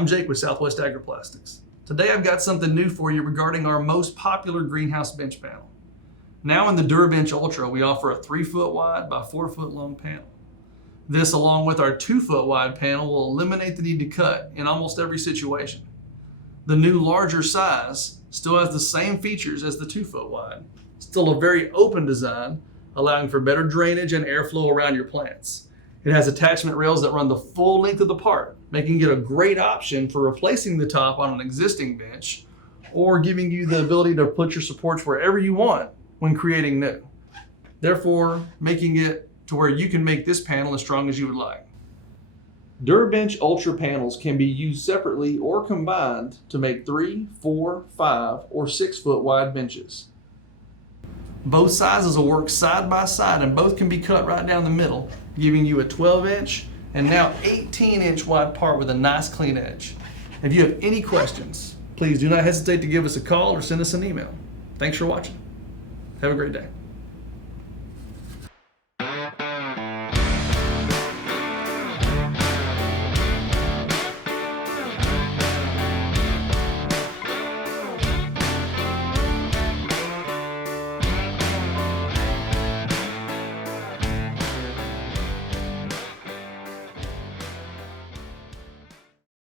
I'm Jake with Southwest Agri-Plastics. Today I've got something new for you regarding our most popular greenhouse bench panel. Now in the Dura-Bench Ultra, we offer a 3 foot wide by 4 foot long panel. This, along with our 2 foot wide panel, will eliminate the need to cut in almost every situation. The new larger size still has the same features as the 2 foot wide. Still a very open design, allowing for better drainage and airflow around your plants. It has attachment rails that run the full length of the part, making it a great option for replacing the top on an existing bench or giving you the ability to put your supports wherever you want when creating new. Therefore, making it to where you can make this panel as strong as you would like. Dura-Bench Ultra panels can be used separately or combined to make 3, 4, 5, or 6 foot wide benches. Both sizes will work side by side and both can be cut right down the middle, giving you a 12-inch and now 18-inch wide part with a nice clean edge. If you have any questions, please do not hesitate to give us a call or send us an email. Thanks for watching. Have a great day.